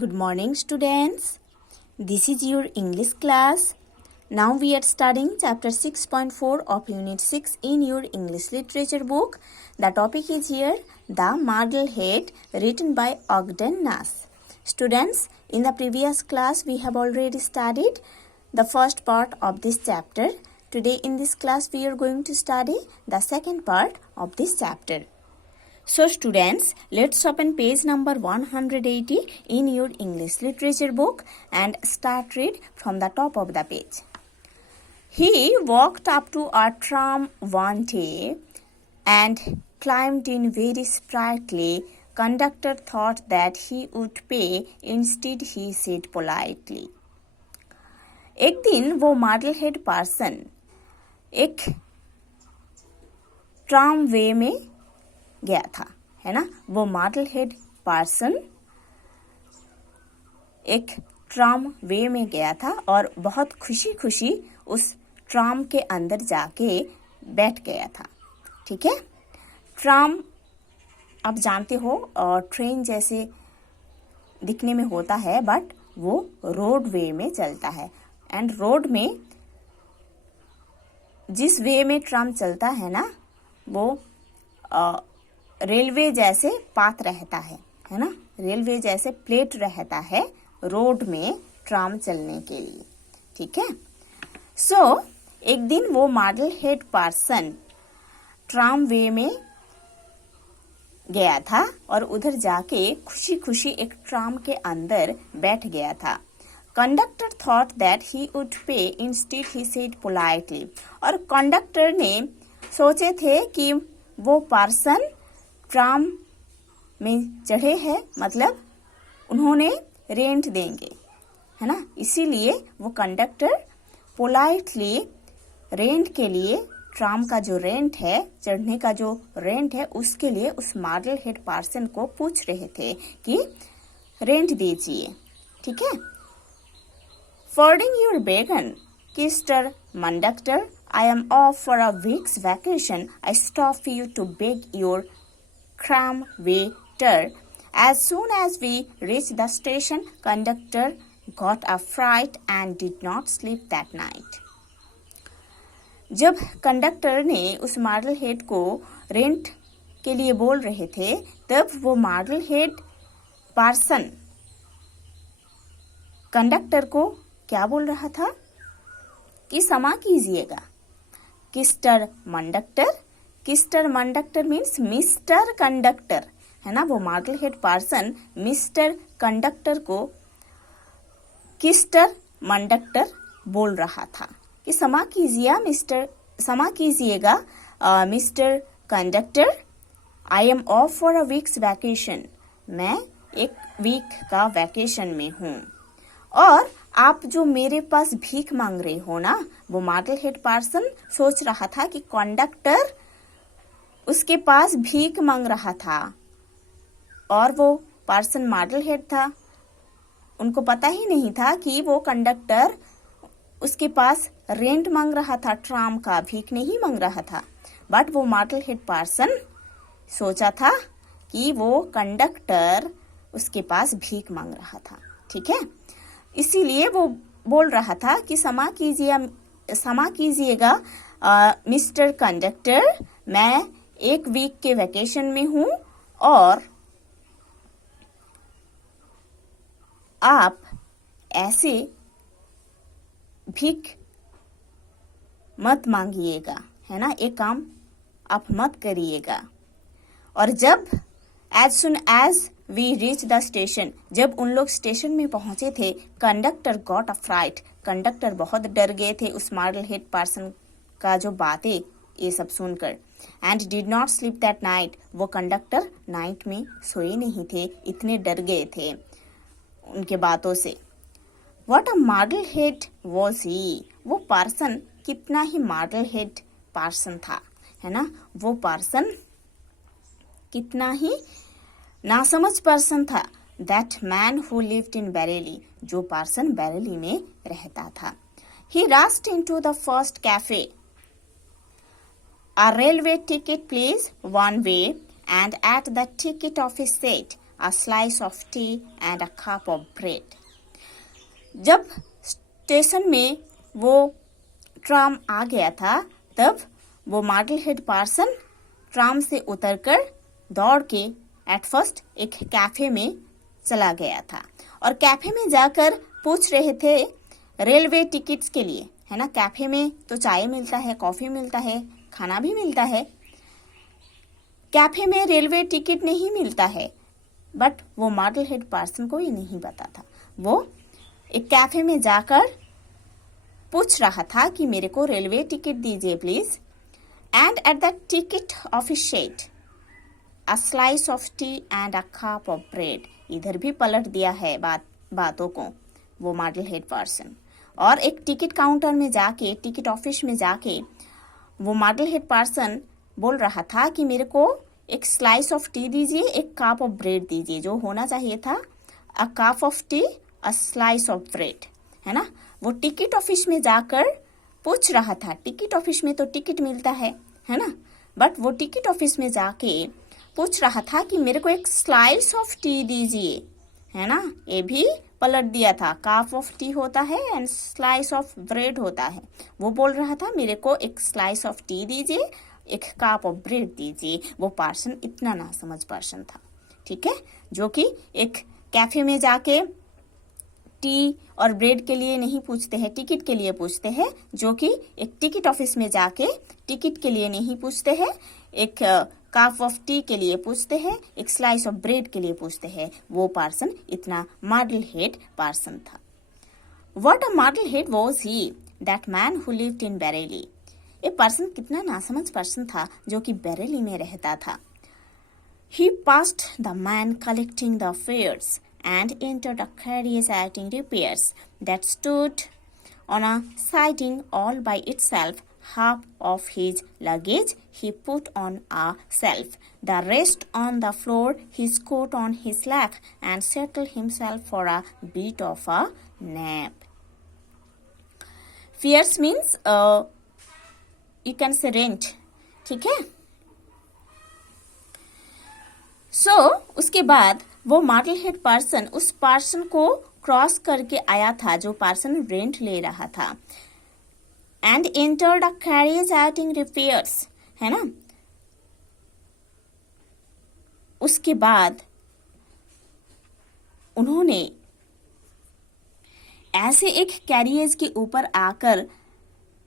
Good morning, students. This is your English class. Now we are studying chapter 6.4 of unit 6 in your English literature book. The topic is here, The Marblehead, written by Ogden Nash. Students, in the previous class we have already studied the first part of this chapter. Today in this class we are going to study the second part of this chapter. So students, let's open page number 180 in your English literature book and start read from the top of the page. He walked up to a tram one day and climbed in very sprightly. Conductor thought that he would pay. Instead, he said politely. एक दिन वो मार्बलहेड person एक tram वे में गया था, है ना। वो मार्बलहेड पार्सन एक ट्राम वे में गया था और बहुत खुशी खुशी उस ट्राम के अंदर जाके बैठ गया था। ठीक है, ट्राम आप जानते हो ट्रेन जैसे दिखने में होता है, बट वो रोड वे में चलता है। एंड रोड में जिस वे में ट्राम चलता है ना, वो रेलवे जैसे पाथ रहता है ना। रेलवे जैसे प्लेट रहता है रोड में ट्राम चलने के लिए। ठीक है, सो एक दिन वो मार्बलहेड पार्सन ट्राम वे में गया था और उधर जाके खुशी खुशी एक ट्राम के अंदर बैठ गया था। Conductor thought that he would पे, इंस्टेड ही सेड पोलाइटली। और कंडक्टर ने सोचे थे कि वो पार्सन ट्राम में चढ़े हैं, मतलब उन्होंने रेंट देंगे, है ना। इसीलिए वो कंडक्टर पोलाइटली रेंट के लिए, ट्राम का जो रेंट है, चढ़ने का जो रेंट है, उसके लिए उस मार्बलहेड पार्सन को पूछ रहे थे कि रेंट दीजिए। ठीक है। फॉरवर्डिंग योर बेगन, किस्टर conductor, I am off for a week's vacation. I stop you to beg your tram waiter. As soon as we reached the station, conductor got a fright and did not sleep that night. जब conductor ने उस मार्बलहेड को rent के लिए बोल रहे थे, तब वो मार्बलहेड पार्सन कंडक्टर को क्या बोल रहा था कि क्षमा कीजिएगा। किस्टर कंडक्टर, किस्टर कंडक्टर मीन्स मिस्टर कंडक्टर, है ना। वो मार्बलहेड पार्सन मिस्टर कंडक्टर को किस्टर कंडक्टर बोल रहा था कि क्षमा कीजिएगा mister conductor. I am of for a weeks vacation, मैं एक वीक का वैकेशन में हूँ और आप जो मेरे पास भीख मांग रहे हो ना। वो मार्बलहेड पार्सन सोच रहा था कि कंडक्टर उसके पास भीख मांग रहा था और वो पार्सन मार्बलहेड था। उनको पता ही नहीं था कि वो कंडक्टर उसके पास रेंट मांग रहा था, ट्राम का, भीख नहीं मांग रहा था। बट वो मार्बलहेड पार्सन सोचा था कि वो कंडक्टर उसके पास भीख मांग रहा था। ठीक है, इसीलिए वो बोल रहा था कि क्षमा कीजिएगा मिस्टर कंडक्टर, मैं एक वीक के वैकेशन में हूँ और आप ऐसे भीख मत मांगिएगा, है ना। एक काम आप मत करिएगा। और जब as soon as we reach the station, जब उन लोग स्टेशन में पहुंचे थे, conductor got a fright, conductor बहुत डर गए थे उस मार्बलहेड पार्सन का जो बातें ये सब सुनकर। And did not sleep that night, वो कंडक्टर नाइट में सोए नहीं थे, इतने डर गए थे उनके बातों से। व्हाट अ मार्बलहेड वॉज ही, वो पार्सन कितना ही मार्बलहेड पार्सन था, है ना। वो पार्सन कितना ही नासमझ पर्सन था। That man who lived in Bareilly, जो पार्सन बरेली में रहता था। He rushed into the first cafe. A railway ticket, please, one way, and at the ticket office said, a slice of tea and a cup of bread. जब station में वो tram आ गया था तब वो मार्डलहेड पार्सन ट्राम से उतरकर दौड़ के एट फर्स्ट एक कैफे में चला गया था और कैफे में जाकर पूछ रहे थे रेलवे टिकट्स के लिए, है ना। कैफे में तो चाय मिलता है, कॉफी मिलता है, खाना भी मिलता है। कैफे में रेलवे टिकट नहीं मिलता है, बट वो मार्डलहेड पार्सन को ये नहीं पता था। वो एक कैफे में जाकर पूछ रहा था कि मेरे को रेलवे टिकट दीजिए please. And at the ticket office said a slice of T and a cup of bread. इधर भी पलट दिया है बातों को वो मार्डलहेड पर्सन। और एक टिकट काउंटर में जाके, टिकट ऑफिस में जाके वो मार्डलहेड पर्सन बोल रहा था कि मेरे को एक स्लाइस ऑफ टी दीजिए, एक कप ऑफ ब्रेड दीजिए। जो होना चाहिए था a cup of T, a slice of bread, है ना। वो टिकट ऑफिस में जाकर पूछ रहा था। टिकट ऑफिस में तो टिकट मिलता है ना। बट वो टिकट ऑफिस में जाके पूछ रहा था कि मेरे को एक स्लाइस ऑफ टी दीजिए, है ना। ये भी पलट दिया था। कप ऑफ टी होता है एंड स्लाइस ऑफ ब्रेड होता है। वो बोल रहा था मेरे को एक स्लाइस ऑफ टी दीजिए, एक कप ऑफ ब्रेड दीजिए। वो पर्सन इतना नासमझ पर्सन था, ठीक है, जो कि एक कैफे में जाके टी और ब्रेड के लिए नहीं पूछते हैं, टिकट के लिए पूछते हैं। जो कि एक टिकट ऑफिस में जाके टिकट के लिए नहीं पूछते हैं, एक कप ऑफ टी के लिए पूछते हैं, एक स्लाइस ऑफ ब्रेड के लिए पूछते हैं। वो पर्सन इतना मार्डलहेड पर्सन था। What a muddlehead was he, that man who lived in Bareilly. ये पर्सन कितना नासमझ पर्सन था जो कि बरेली में रहता था। He passed the man collecting the fares and entered a carriage awaiting repairs that stood on a siding all by itself. Half of his luggage he put on a shelf, the rest on the floor, his coat on his lap, and settled himself for a bit of a nap. Fares means you can say rent, ठीक है। उसके बाद वो muddlehead person उस person को cross करके आया था जो पर्सन रेंट ले रहा था। And entered a carriage awaiting repairs, है ना। उसके बाद उन्होंने ऐसे एक कैरियज के ऊपर आकर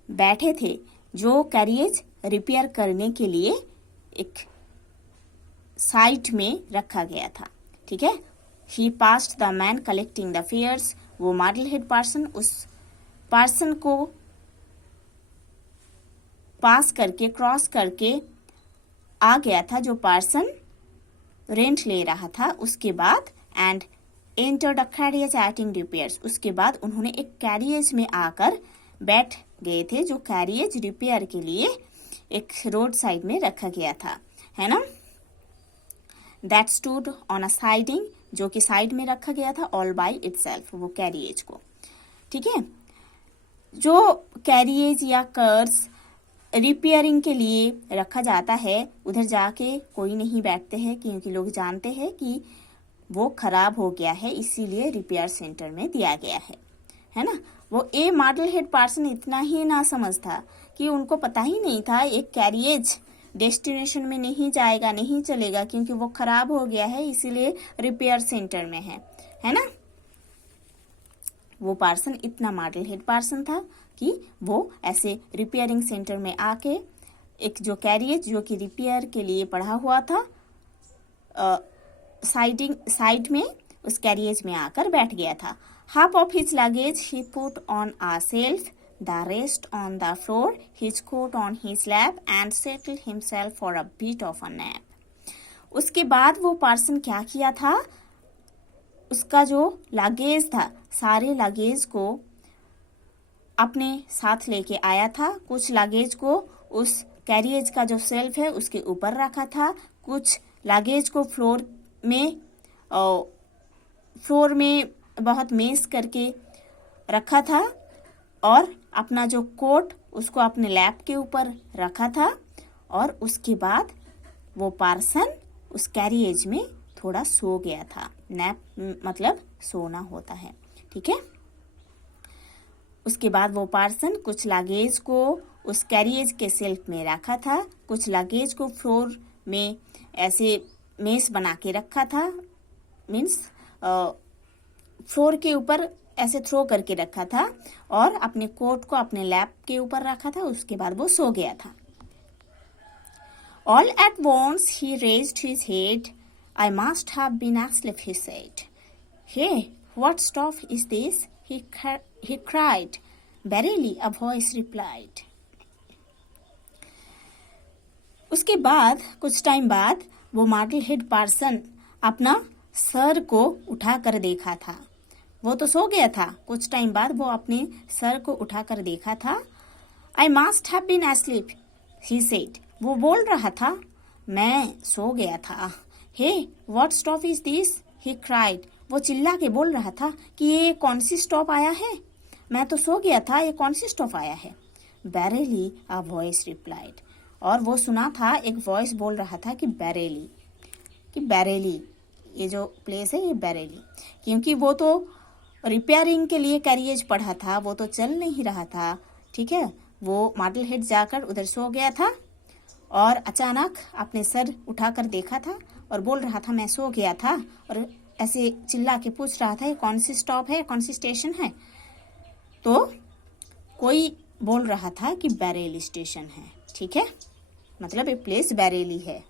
बैठे थे जो कैरियज रिपेयर करने के लिए एक साइड में रखा गया था, ठीक है। He passed the man collecting the fares. वो मार्डलहेड पर्सन उस पर्सन को पास करके, क्रॉस करके आ गया था जो पर्सन रेंट ले रहा था। उसके बाद and entered a carriage awaiting repairs। उसके बाद उन्होंने एक कैरियज में आकर बैठ गए थे जो कैरियज रिपेयर के लिए एक रोड साइड में रखा गया था, है ना। That stood on a siding, जो कि साइड में रखा गया था all by itself, वो कैरियज को, ठीक है। जो कैरियज या कर्स रिपेयरिंग के लिए रखा जाता है उधर जाके कोई नहीं बैठते हैं क्योंकि लोग जानते हैं कि वो खराब हो गया है, इसीलिए रिपेयर सेंटर में दिया गया है ना। वो ए मार्डलहेड पर्सन इतना ही नासमझ था कि उनको पता ही नहीं था एक कैरियज डेस्टिनेशन में नहीं जाएगा, नहीं चलेगा क्योंकि वो खराब हो गया है, इसीलिए रिपेयर सेंटर में है ना। वो पर्सन इतना मार्डलहेड पर्सन था कि वो ऐसे रिपेयरिंग सेंटर में आके एक जो कैरियज जो कि रिपेयर के लिए पड़ा हुआ था साइड में उस कैरियज में आकर बैठ गया था। Half of his luggage he put on a self, the rest on the floor, his coat on his lap, and settled himself for a bit of a nap. उसके बाद वो पर्सन क्या किया था, उसका जो लगेज था सारे लगेज को अपने साथ लेके आया था। कुछ लगेज को उस कैरियज का जो सेल्फ है उसके ऊपर रखा था, कुछ लगेज को फ्लोर में बहुत मेस करके रखा था और अपना जो कोट उसको अपने लैप के ऊपर रखा था। और उसके बाद वो पर्सन उस कैरियज में थोड़ा सो गया था। नैप मतलब सोना होता है, ठीक है। उसके बाद वो पर्सन कुछ लगेज को उस कैरियज के शेल्फ में रखा था, कुछ लगेज को फ्लोर में ऐसे मेस बना के रखा था, मीन्स फ्लोर के ऊपर ऐसे थ्रो करके रखा था, और अपने कोट को अपने लैप के ऊपर रखा था। उसके बाद वो सो गया था। All at once he raised his head. I must have been asleep, he said. Hey, what stuff is this? He cried. Barely, a voice replied. उसके बाद कुछ टाइम बाद वो मार्टल हेड पर्सन अपना सर को उठा कर देखा था। वो तो सो गया था, कुछ टाइम बाद वो अपने सर को उठा कर देखा था। I must have been asleep, he said. वो बोल रहा था, मैं सो गया था। Hey, what stop is this? He cried. वो चिल्ला के बोल रहा था कि ये कौन सी स्टॉप आया है, मैं तो सो गया था, ये कौन सी स्टॉप आया है। Barely, a voice replied. और वो सुना था, एक वॉइस बोल रहा था कि बैरेली, ये जो प्लेस है ये बैरेली, क्योंकि वो तो रिपेयरिंग के लिए कैरियज पड़ा था, वो तो चल नहीं रहा था, ठीक है। वो मार्टल हेड जाकर उधर सो गया था और अचानक अपने सर उठाकर देखा था और बोल रहा था मैं सो गया था, और ऐसे चिल्ला के पूछ रहा था ये कौन सी स्टॉप है, कौन सी स्टेशन है। तो कोई बोल रहा था कि बैरेली स्टेशन है, ठीक है, मतलब ये प्लेस बैरेली है।